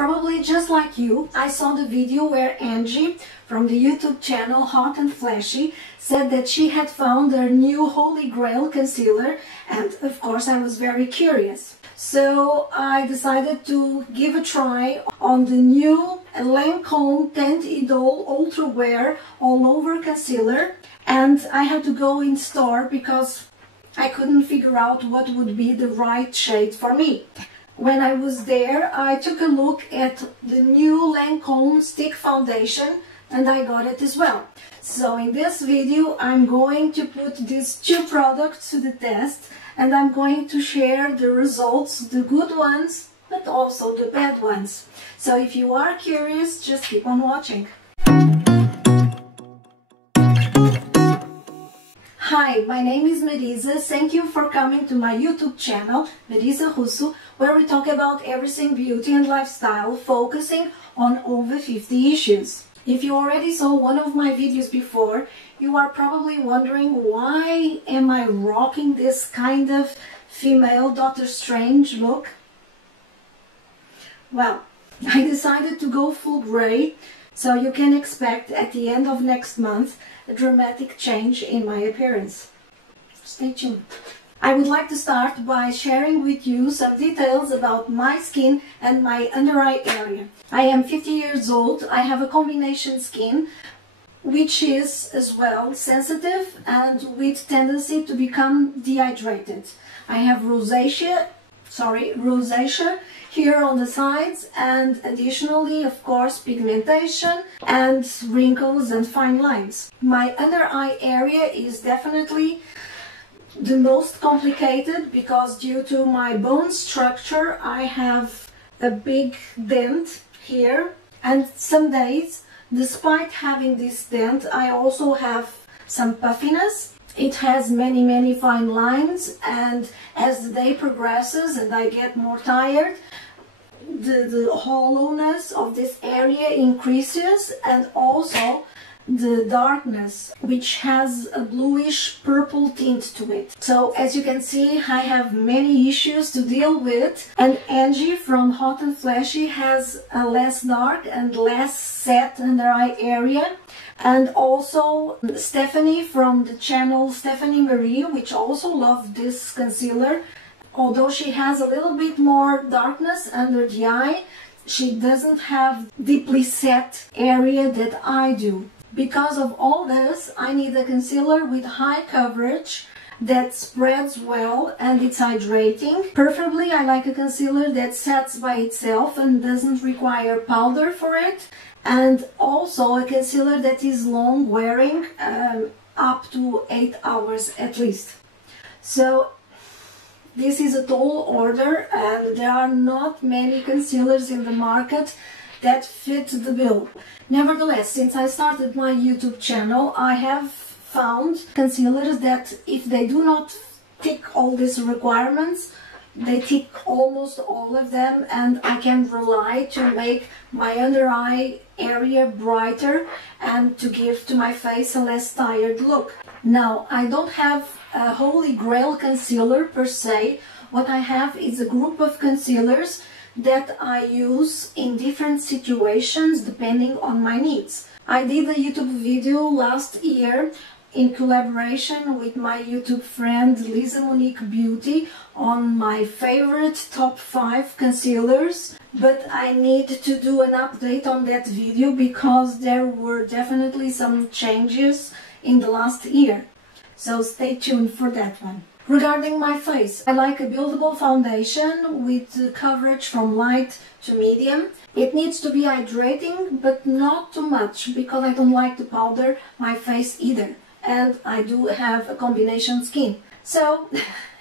Probably just like you, I saw the video where Angie from the YouTube channel Hot and Flashy said that she had found her new Holy Grail concealer, and of course I was very curious. So I decided to give a try on the new Lancome Teint Idole Ultra Wear All Over Concealer, and I had to go in store because I couldn't figure out what would be the right shade for me. When I was there, I took a look at the new Lancome Stick Foundation and I got it as well. So in this video I'm going to put these two products to the test and I'm going to share the results, the good ones, but also the bad ones. So if you are curious, just keep on watching. Hi, my name is Marisa. Thank you for coming to my YouTube channel, Marisa Russo, where we talk about everything beauty and lifestyle, focusing on over 50 issues. If you already saw one of my videos before, you are probably wondering why am I rocking this kind of female Doctor Strange look? Well, I decided to go full grey, so you can expect at the end of next month a dramatic change in my appearance. Stay tuned. I would like to start by sharing with you some details about my skin and my under eye area. I am 50 years old. I have a combination skin which is as well sensitive and with tendency to become dehydrated. I have rosacea here on the sides, and additionally, of course, pigmentation and wrinkles and fine lines. My under eye area is definitely the most complicated because due to my bone structure I have a big dent here, and some days, despite having this dent, I also have some puffiness. It has many fine lines, and as the day progresses and I get more tired, the hollowness of this area increases, and also the darkness, which has a bluish purple tint to it. So as you can see, I have many issues to deal with, and Angie from Hot and Flashy has a less dark and less set under eye area, and also Stephanie from the channel Stephanie Marie, which also loved this concealer. Although she has a little bit more darkness under the eye, she doesn't have deeply set area that I do. Because of all this, I need a concealer with high coverage that spreads well and it's hydrating. Preferably, I like a concealer that sets by itself and doesn't require powder for it. And also a concealer that is long wearing, up to 8 hours at least. So this is a tall order and there are not many concealers in the market that fit the bill. Nevertheless, since I started my YouTube channel, I have found concealers that if they do not tick all these requirements, they tick almost all of them, and I can rely to make my under eye area brighter and to give to my face a less tired look. Now, I don't have a Holy Grail concealer per se. What I have is a group of concealers that I use in different situations depending on my needs. I did a YouTube video last year in collaboration with my YouTube friend Lisa Monique Beauty on my favorite top 5 concealers, but I need to do an update on that video because there were definitely some changes in the last year. So stay tuned for that one. Regarding my face, I like a buildable foundation with coverage from light to medium. It needs to be hydrating, but not too much because I don't like to powder my face either. And I do have a combination skin. So,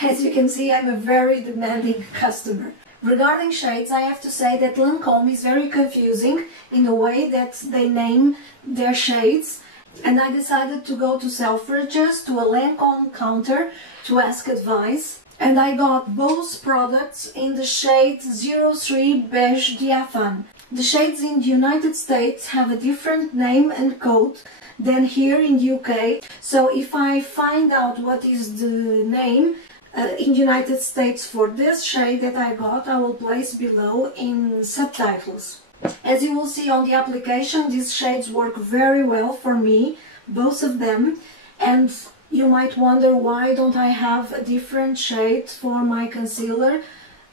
as you can see, I'm a very demanding customer. Regarding shades, I have to say that Lancome is very confusing in the way that they name their shades. And I decided to go to Selfridges, to a Lancome counter, to ask advice. And I got both products in the shade 03 Beige Diaphane. The shades in the United States have a different name and code than here in UK. So if I find out what is the name, in United States for this shade that I got. I will place below in subtitles. As you will see on the application, these shades work very well for me, both of them, and you might wonder why don't I have a different shade for my concealer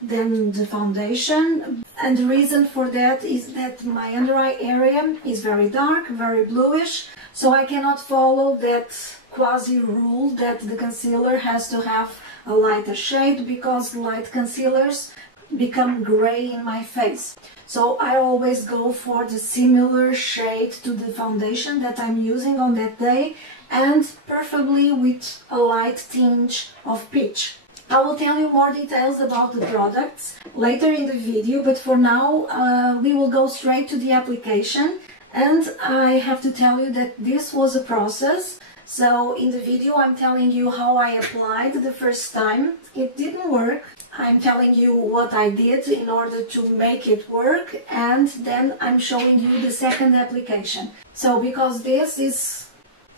than the foundation. And the reason for that is that my under eye area is very dark, very bluish, so I cannot follow that quasi rule that the concealer has to have a lighter shade, because light concealers become gray in my face. So I always go for the similar shade to the foundation that I'm using on that day, and preferably with a light tinge of peach. I will tell you more details about the products later in the video, but for now we will go straight to the application. And I have to tell you that this was a process. So in the video I'm telling you how I applied the first time. It didn't work. I'm telling you what I did in order to make it work, and then I'm showing you the second application. So because this is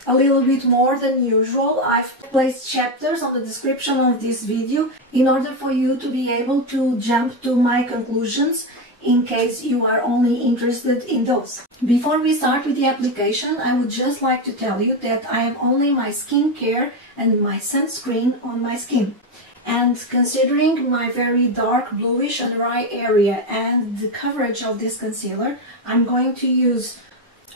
a little bit more than usual, I've placed chapters on the description of this video in order for you to be able to jump to my conclusions in case you are only interested in those. Before we start with the application, I would just like to tell you that I have only my skincare and my sunscreen on my skin. And considering my very dark bluish under eye area and the coverage of this concealer, I'm going to use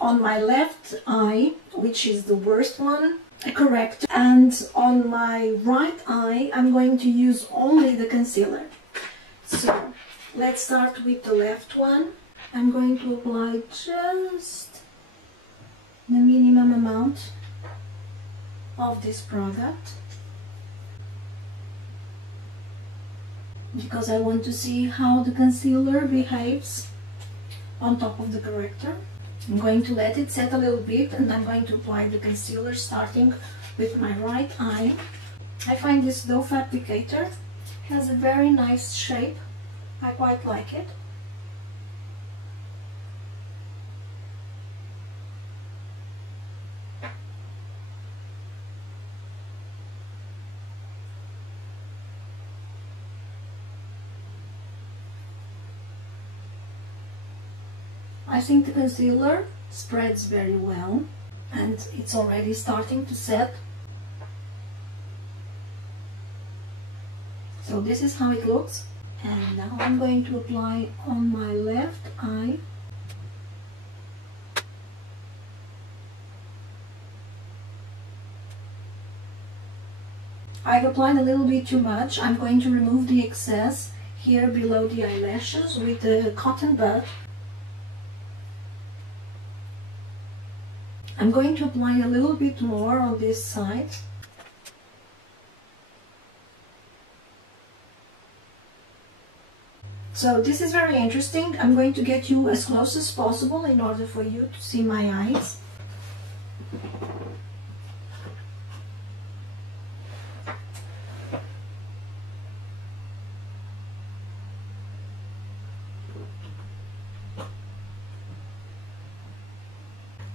on my left eye, which is the worst one, a corrector, and on my right eye I'm going to use only the concealer. So let's start with the left one. I'm going to apply just the minimum amount of this product, because I want to see how the concealer behaves on top of the corrector. I'm going to let it set a little bit, and I'm going to apply the concealer starting with my right eye. I find this doe applicator has a very nice shape. I quite like it. I think the concealer spreads very well, and it's already starting to set. So this is how it looks. And now I'm going to apply on my left eye. I've applied a little bit too much. I'm going to remove the excess here below the eyelashes with the cotton bud. I'm going to apply a little bit more on this side. So this is very interesting. I'm going to get you as close as possible in order for you to see my eyes.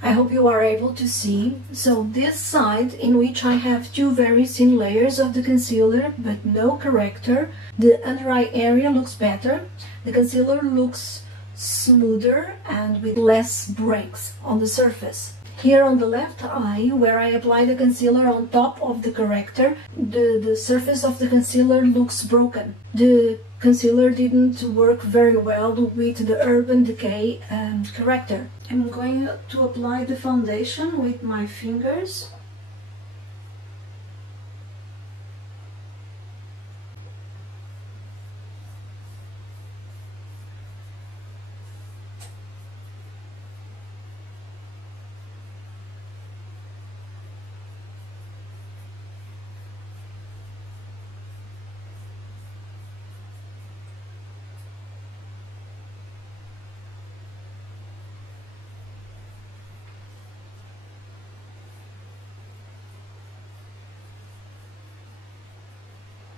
I hope you are able to see. So this side, in which I have two very thin layers of the concealer but no corrector, the under eye area looks better. The concealer looks smoother and with less breaks on the surface. Here on the left eye, where I apply the concealer on top of the corrector, the surface of the concealer looks broken. The concealer didn't work very well with the Urban Decay corrector. I'm going to apply the foundation with my fingers.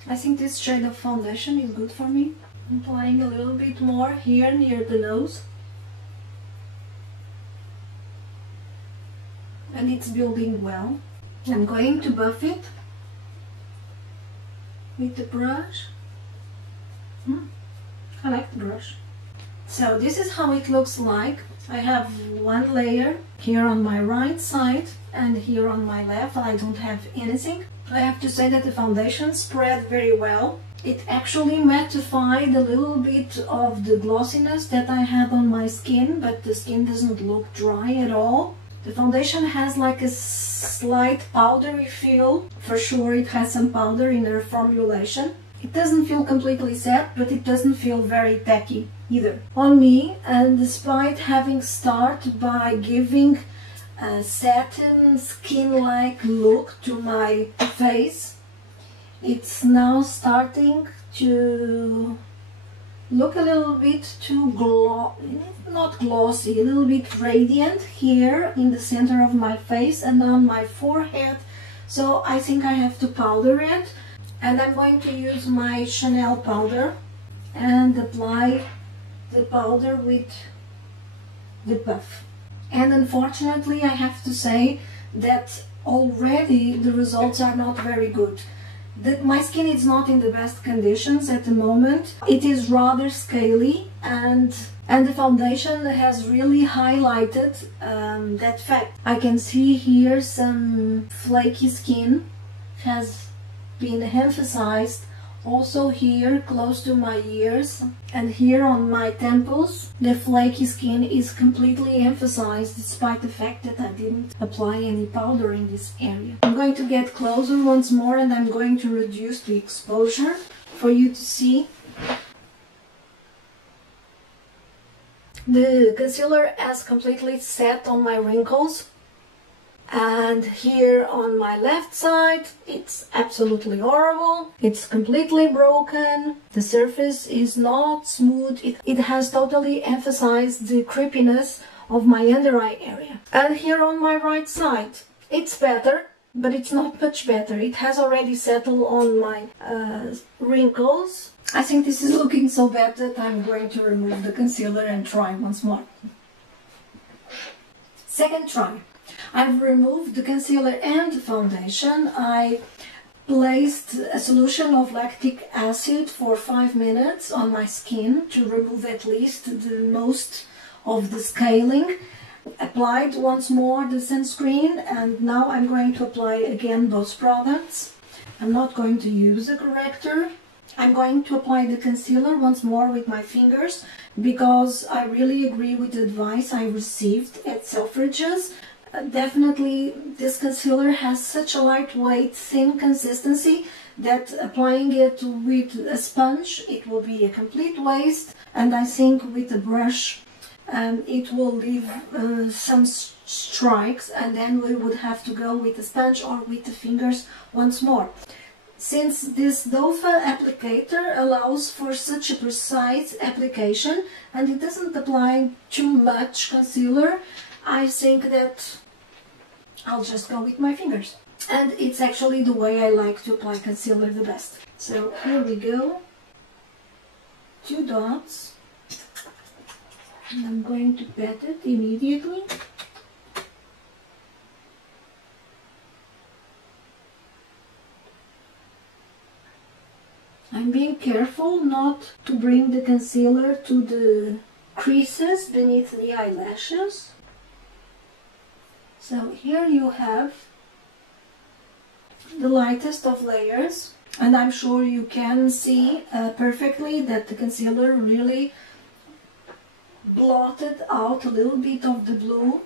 I think this shade of foundation is good for me. I'm applying a little bit more here near the nose. And it's building well. I'm going to buff it with the brush. I like the brush. So this is how it looks like. I have one layer here on my right side and here on my left. I don't have anything. I have to say that the foundation spread very well. It actually mattified a little bit of the glossiness that I had on my skin, but the skin doesn't look dry at all. The foundation has like a slight powdery feel. For sure it has some powder in their formulation. It doesn't feel completely set, but it doesn't feel very tacky either on me. And despite having started by giving a satin skin-like look to my face, it's now starting to look a little bit too not glossy, a little bit radiant here in the center of my face and on my forehead. So I think I have to powder it, and I'm going to use my Chanel powder and apply the powder with the puff. And unfortunately I have to say that already the results are not very good. My skin is not in the best conditions at the moment. It is rather scaly, and the foundation has really highlighted that fact. I can see here some flaky skin has been emphasized. Also here close to my ears and here on my temples, the flaky skin is completely emphasized despite the fact that I didn't apply any powder in this area. I'm going to get closer once more and I'm going to reduce the exposure for you to see. The concealer has completely set on my wrinkles. And here on my left side, it's absolutely horrible. It's completely broken. The surface is not smooth. It has totally emphasized the creepiness of my under eye area. And here on my right side, it's better, but it's not much better. It has already settled on my wrinkles. I think this is looking so bad that I'm going to remove the concealer and try once more. Second try. I've removed the concealer and the foundation. I placed a solution of lactic acid for 5 minutes on my skin to remove at least the most of the scaling. Applied once more the sunscreen, and now I'm going to apply again those products. I'm not going to use a corrector. I'm going to apply the concealer once more with my fingers because I really agree with the advice I received at Selfridges. Definitely this concealer has such a lightweight, thin consistency that applying it with a sponge it will be a complete waste, and I think with a brush it will leave some strikes, and then we would have to go with the sponge or with the fingers once more. Since this Dofa applicator allows for such a precise application and it doesn't apply too much concealer, I think that I'll just go with my fingers. And it's actually the way I like to apply concealer the best. So here we go. 2 dots. And I'm going to pat it immediately. I'm being careful not to bring the concealer to the creases beneath the eyelashes. So here you have the lightest of layers, and I'm sure you can see perfectly that the concealer really blotted out a little bit of the blue.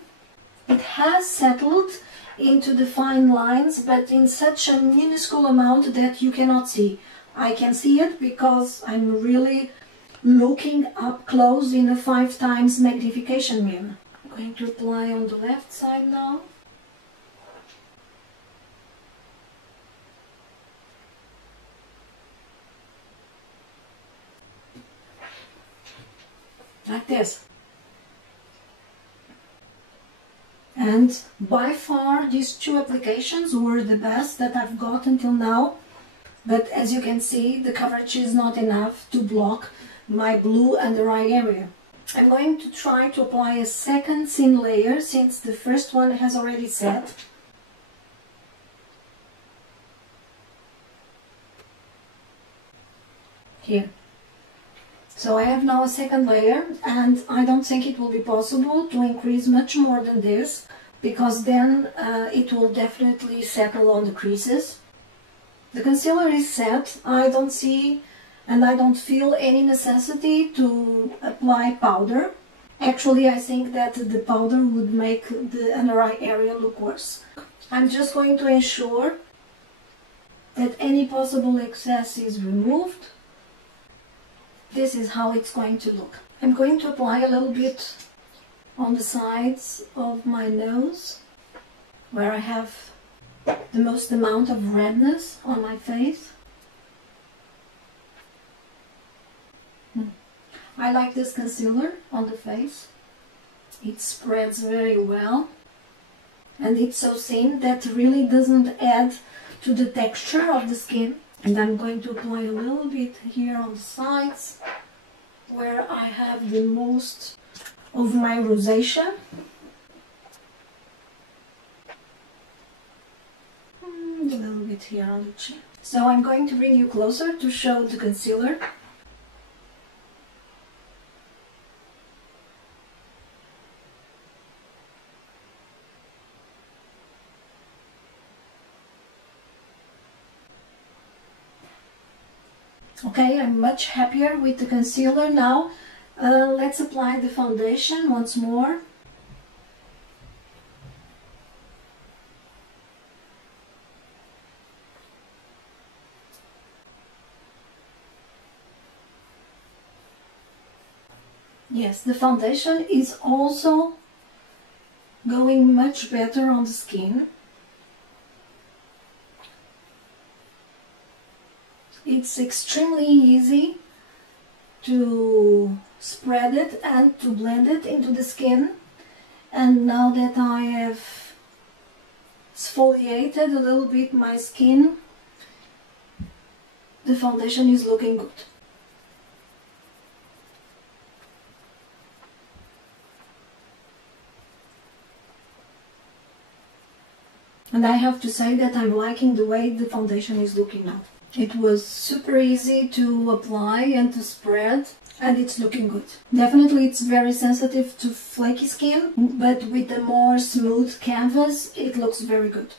It has settled into the fine lines, but in such a minuscule amount that you cannot see. I can see it because I'm really looking up close in a 5 times magnification mirror. I'm going to apply on the left side now. Like this. And by far these 2 applications were the best that I've got until now. But as you can see, the coverage is not enough to block my blue under eye area. I'm going to try to apply a second thin layer since the first one has already set. here. So I have now a second layer, and I don't think it will be possible to increase much more than this, because then it will definitely settle on the creases. The concealer is set. I don't see and I don't feel any necessity to apply powder. Actually, I think that the powder would make the under eye area look worse. I'm just going to ensure that any possible excess is removed. This is how it's going to look. I'm going to apply a little bit on the sides of my nose, where I have the most amount of redness on my face. I like this concealer on the face. It spreads very well, and it's so thin that really doesn't add to the texture of the skin. And I'm going to apply a little bit here on the sides, where I have the most of my rosacea. And a little bit here on the chin. So I'm going to bring you closer to show the concealer. Okay, I'm much happier with the concealer now. Let's apply the foundation once more. Yes, the foundation is also going much better on the skin. It's extremely easy to spread it and to blend it into the skin. And now that I have exfoliated a little bit my skin, the foundation is looking good. And I have to say that I'm liking the way the foundation is looking now. It was super easy to apply and to spread, and it's looking good. Definitely it's very sensitive to flaky skin, but with a more smooth canvas it looks very good.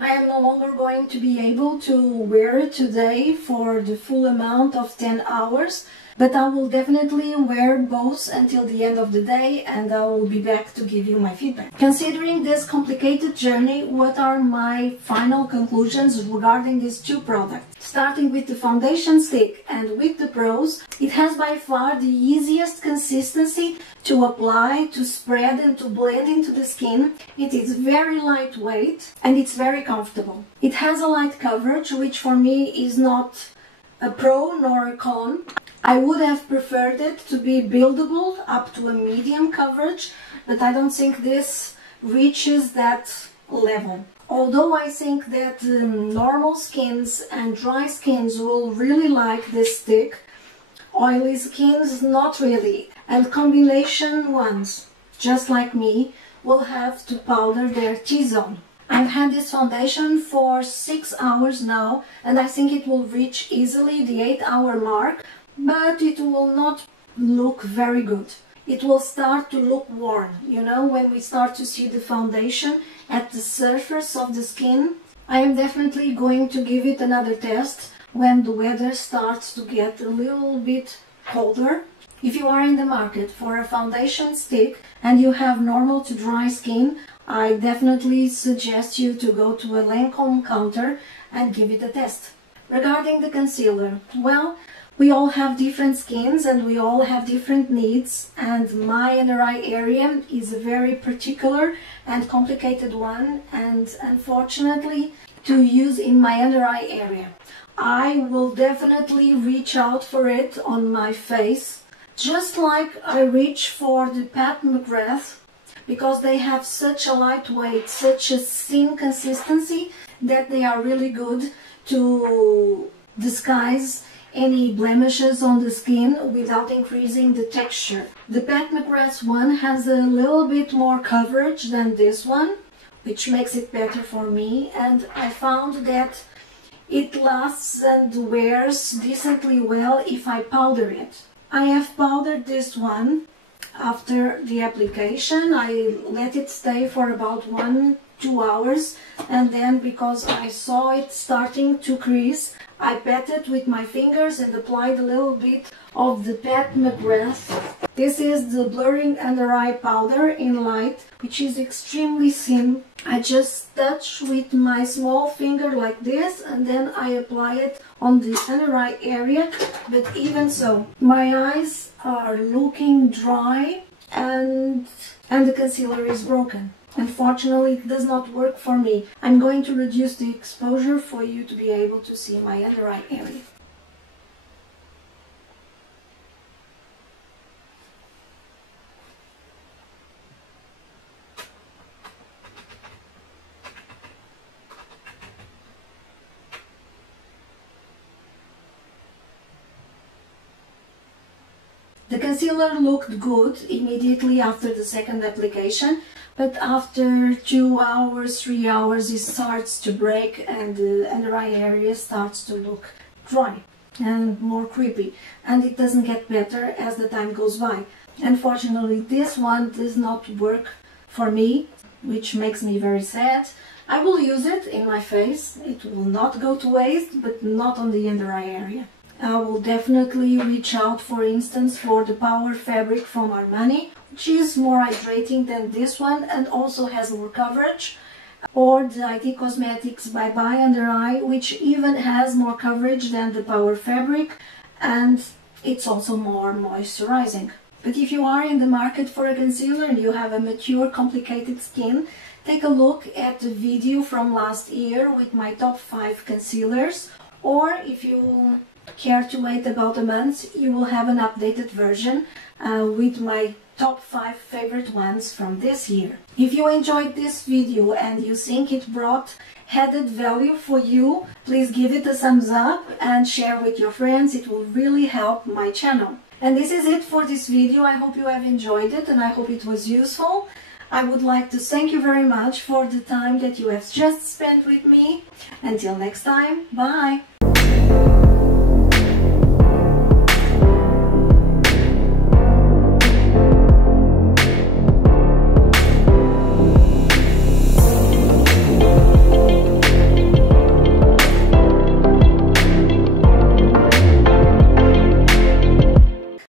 I am no longer going to be able to wear it today for the full amount of 10 hours, but I will definitely wear both until the end of the day, and I will be back to give you my feedback. Considering this complicated journey, what are my final conclusions regarding these two products? Starting with the foundation stick and with the pros, it has by far the easiest consistency to apply, to spread and to blend into the skin. It is very lightweight and it's very comfortable. It has a light coverage, which for me is not a pro nor a con. I would have preferred it to be buildable up to a medium coverage, but I don't think this reaches that level. Although I think that normal skins and dry skins will really like this stick, oily skins not really, and combination ones, just like me, will have to powder their T-zone. I've had this foundation for 6 hours now, and I think it will reach easily the 8-hour mark, but it will not look very good. It will start to look worn, you know, when we start to see the foundation at the surface of the skin. I am definitely going to give it another test when the weather starts to get a little bit colder. If you are in the market for a foundation stick and you have normal to dry skin, I definitely suggest you to go to a Lancome counter and give it a test. Regarding the concealer, well, we all have different skins and we all have different needs, and my under eye area is a very particular and complicated one, and unfortunately to use in my under eye area. I will definitely reach out for it on my face, just like I reach for the Pat McGrath, because they have such a lightweight, such a thin consistency that they are really good to disguise any blemishes on the skin without increasing the texture. The Pat McGrath one has a little bit more coverage than this one, which makes it better for me, and I found that it lasts and wears decently well if I powder it. I have powdered this one after the application. I let it stay for about 1-2 hours, and then because I saw it starting to crease, I pat it with my fingers and applied a little bit of the Pat McGrath. This is the blurring under eye powder in light, which is extremely thin. I just touch with my small finger like this, and then I apply it on the under eye area. But even so, my eyes are looking dry and the concealer is broken. Unfortunately, it does not work for me. I'm going to reduce the exposure for you to be able to see my under eye area. The concealer looked good immediately after the second application, but after 2 hours, 3 hours, it starts to break and the under eye area starts to look dry and more creepy, and it doesn't get better as the time goes by. Unfortunately, this one does not work for me, which makes me very sad. I will use it in my face. It will not go to waste, but not on the under eye area. I will definitely reach out, for instance, for the Power Fabric from Armani, which is more hydrating than this one and also has more coverage, or the IT Cosmetics Bye Bye Under Eye, which even has more coverage than the Power Fabric, and it's also more moisturizing. But if you are in the market for a concealer and you have a mature, complicated skin, take a look at the video from last year with my top 5 concealers, or if you care to wait about a month, you will have an updated version with my top 5 favorite ones from this year. If you enjoyed this video and you think it brought added value for you, please give it a thumbs up and share with your friends. It will really help my channel. And this is it for this video. I hope you have enjoyed it and I hope it was useful. I would like to thank you very much for the time that you have just spent with me. Until next time, bye!